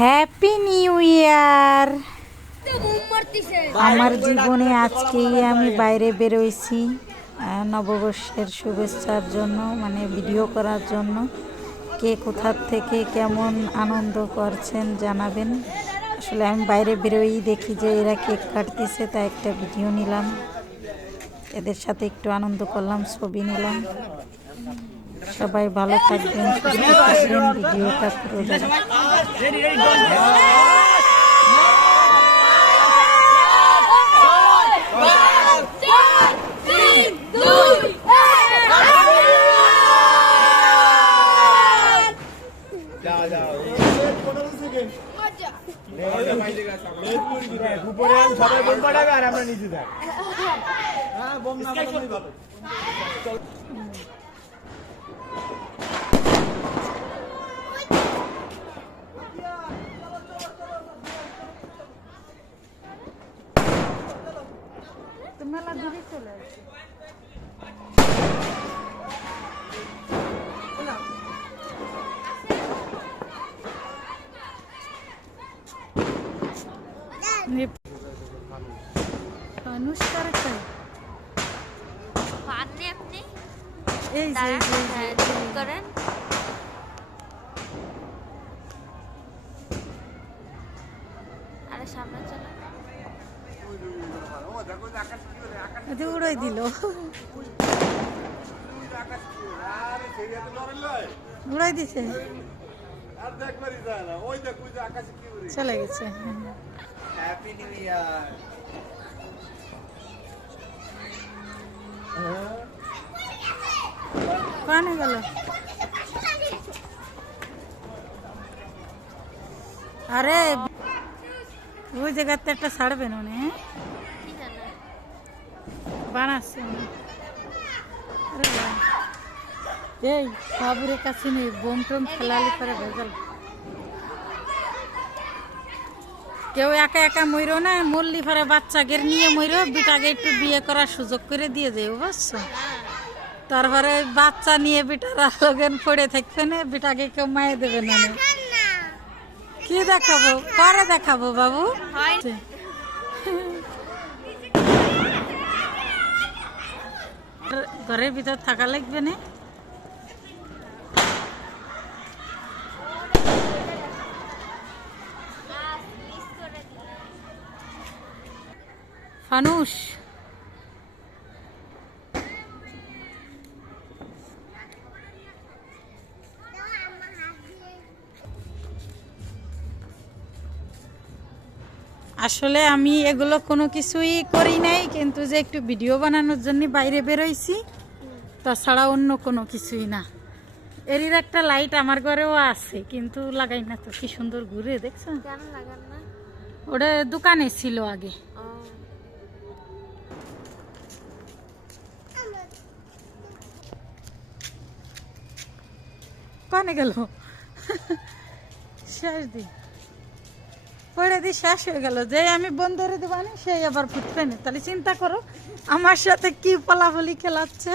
Happy new year. আমার জীবনে আজকেই আমি বাইরে বেরোইছি নববর্ষের শুভেচ্ছার জন্য, মানে ভিডিও করার জন্য। কে কোথার থেকে কেমন আনন্দ করছেন জানাবেন। আসলে আমি বাইরে বেরোই দেখি যে এরা কেক কাটতেছে, তাই একটা ভিডিও নিলাম, এদের সাথে একটু আনন্দ করলাম, ছবি নিলাম। সবাই ভালো থাকবেন, সুস্থ থাকবেন। ভিডিওটা পুরো মেলা দূরে চলে আসছে। এই করেন সামনে চলো, উড়াই দিল, উড়াই দিছে, চলে গেছে। Happy new year. কানে গেল, আরে ওই জায়গাতে একটা ছাড়বে না, বানাচ্ছে এই বাবুরের কাছে নেই, বোম টোম খেলালি করে ভেজাল। কেউ একা একা মইরো না, মল্লি ফেরে বাচ্চাকে নিয়ে মইরো, বিটাকে একটু বিয়ে করার সুযোগ করে দিয়ে দেয়, বুঝছো? তারপরে বাচ্চা নিয়ে বিটারা লগেন পড়ে থাকবে না, বিটাকে কেউ মায়ে দেবে না। কি দেখাবো, পরে দেখাবো বাবু। ঘরের ভিতর থাকা লাগবে না। ফানুস আসলে আমি এগুলো কোনো কিছুই করি নাই, কিন্তু যে একটু ভিডিও বানানোর জন্য বাইরে বেরোইছি, তাছাড়া অন্য কোনো কিছুই না। এর একটা লাইট আমার ঘরেও আছে, কিন্তু লাগাই না তো। কি সুন্দর ঘুরে, দেখছো? ওটা দোকানে ছিল আগে। কানে গেল, শেষ দিন পড়ে দিয়ে শেষ হয়ে গেল। যে আমি বন্ধ করে দেবানি, সেই আবার ফুটবে না। তাহলে চিন্তা করো আমার সাথে কি পালাফলি খেলাচ্ছে।